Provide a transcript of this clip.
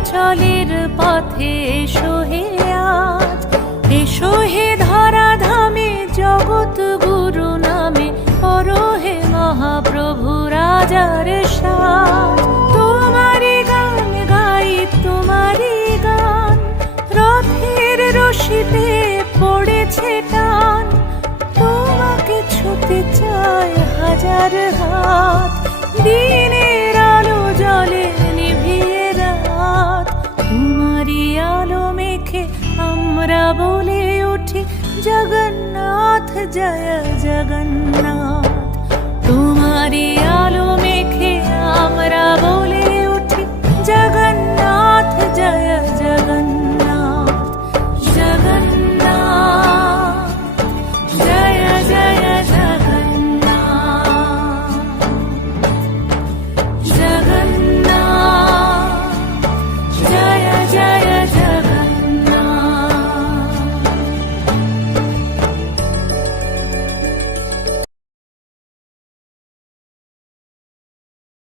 চলাচলের পথে এসো হে আজ, এসো হে ধরা ধামে জগৎ গুরু নামে করো হে মহাপ্রভু রাজার সাজ। তোমারি গান গাই তোমারি গান, রথের রশিতে পড়েছে টান, তোমাকে ছুতে চায় হাজার হাত, দিনের আলো জলে নিভিয়ে রাত। তোমারি আলো মেখে আমরা বলে উঠি জগন্নাথ জয় জগন্নাথ। তোমারি